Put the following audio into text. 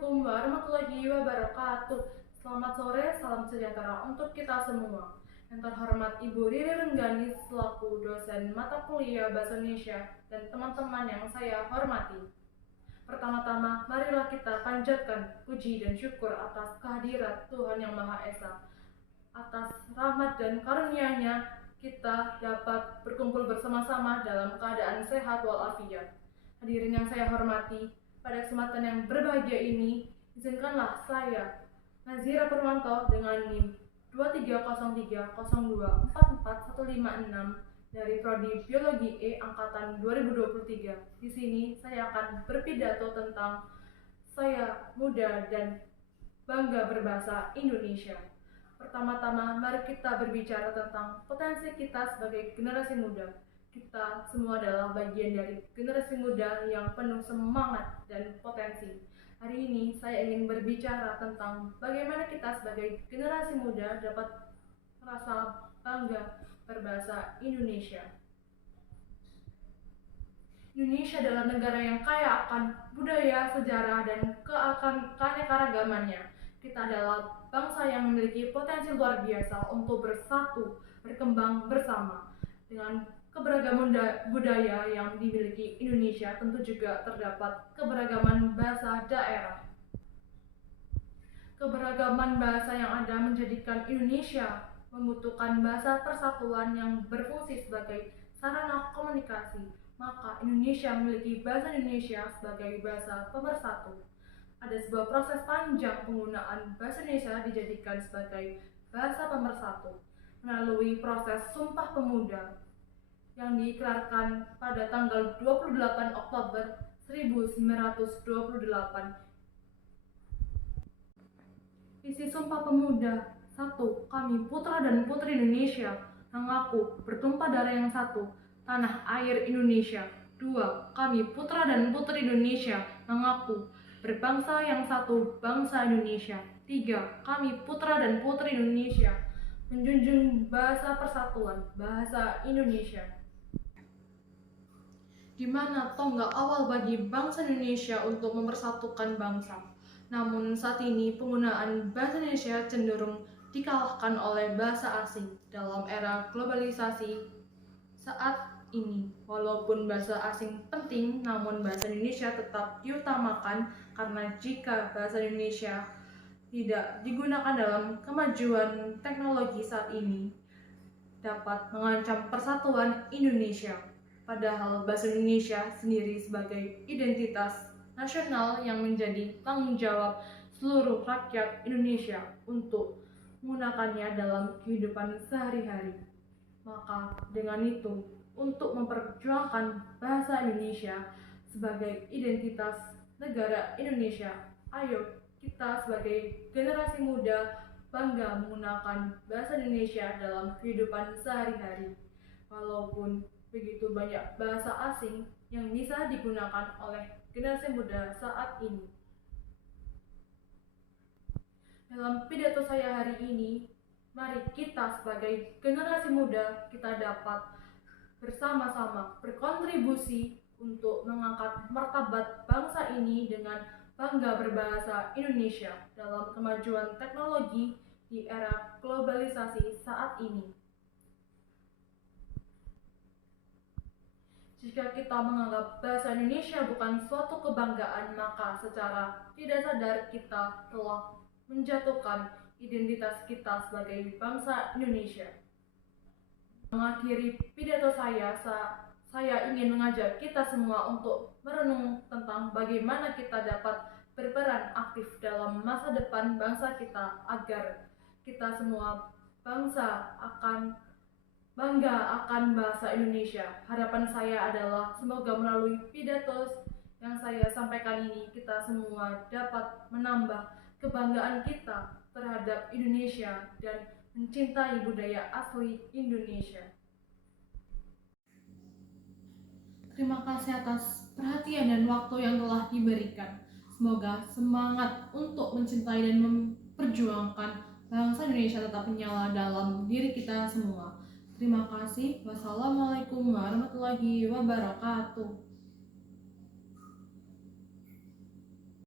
Assalamualaikum warahmatullahi wabarakatuh. Selamat sore, salam sejahtera untuk kita semua. Yang terhormat Ibu Riri Renggani selaku dosen mata kuliah Bahasa Indonesia dan teman-teman yang saya hormati. Pertama-tama, marilah kita panjatkan puji dan syukur atas kehadirat Tuhan Yang Maha Esa. Atas rahmat dan karunia-Nya, kita dapat berkumpul bersama-sama dalam keadaan sehat walafiat. Hadirin yang saya hormati, pada kesempatan yang berbahagia ini, izinkanlah saya, Nazira Purwanto dengan NIM 230302444156 dari Prodi Biologi E Angkatan 2023. Di sini saya akan berpidato tentang saya muda dan bangga berbahasa Indonesia. Pertama-tama, mari kita berbicara tentang potensi kita sebagai generasi muda. Kita semua adalah bagian dari generasi muda yang penuh semangat dan potensi. Hari ini saya ingin berbicara tentang bagaimana kita sebagai generasi muda dapat merasa bangga berbahasa Indonesia. Indonesia adalah negara yang kaya akan budaya, sejarah, dan keanekaragamannya. Kita adalah bangsa yang memiliki potensi luar biasa untuk bersatu, berkembang bersama. Dengan keberagaman budaya yang dimiliki Indonesia, tentu juga terdapat keberagaman bahasa daerah. Keberagaman bahasa yang ada menjadikan Indonesia membutuhkan bahasa persatuan yang berfungsi sebagai sarana komunikasi. Maka Indonesia memiliki bahasa Indonesia sebagai bahasa pemersatu. Ada sebuah proses panjang penggunaan bahasa Indonesia dijadikan sebagai bahasa pemersatu melalui proses Sumpah Pemuda yang diikrarkan pada tanggal 28 Oktober 1928. Isi Sumpah Pemuda: 1. Kami putra dan putri Indonesia mengaku bertumpah darah yang satu, tanah air Indonesia. 2. Kami putra dan putri Indonesia mengaku berbangsa yang satu, bangsa Indonesia. 3. Kami putra dan putri Indonesia menjunjung bahasa persatuan, bahasa Indonesia. Di mana tonggak awal bagi bangsa Indonesia untuk mempersatukan bangsa. Namun saat ini penggunaan bahasa Indonesia cenderung dikalahkan oleh bahasa asing dalam era globalisasi saat ini. Walaupun bahasa asing penting, namun bahasa Indonesia tetap diutamakan karena jika bahasa Indonesia tidak digunakan dalam kemajuan teknologi saat ini, dapat mengancam persatuan Indonesia. Padahal bahasa Indonesia sendiri sebagai identitas nasional yang menjadi tanggung jawab seluruh rakyat Indonesia untuk menggunakannya dalam kehidupan sehari-hari. Maka dengan itu, untuk memperjuangkan bahasa Indonesia sebagai identitas negara Indonesia, ayo kita sebagai generasi muda bangga menggunakan bahasa Indonesia dalam kehidupan sehari-hari. Walaupun begitu banyak bahasa asing yang bisa digunakan oleh generasi muda saat ini. Dalam pidato saya hari ini, mari kita sebagai generasi muda kita dapat bersama-sama berkontribusi untuk mengangkat martabat bangsa ini dengan bangga berbahasa Indonesia dalam kemajuan teknologi di era globalisasi saat ini. Jika kita menganggap bahasa Indonesia bukan suatu kebanggaan, maka secara tidak sadar kita telah menjatuhkan identitas kita sebagai bangsa Indonesia. Mengakhiri pidato saya ingin mengajak kita semua untuk merenung tentang bagaimana kita dapat berperan aktif dalam masa depan bangsa kita agar kita semua bangsa akan bangga akan bahasa Indonesia. Harapan saya adalah semoga melalui pidato yang saya sampaikan ini kita semua dapat menambah kebanggaan kita terhadap Indonesia dan mencintai budaya asli Indonesia. Terima kasih atas perhatian dan waktu yang telah diberikan. Semoga semangat untuk mencintai dan memperjuangkan bangsa Indonesia tetap menyala dalam diri kita semua. Terima kasih. Wassalamualaikum warahmatullahi wabarakatuh.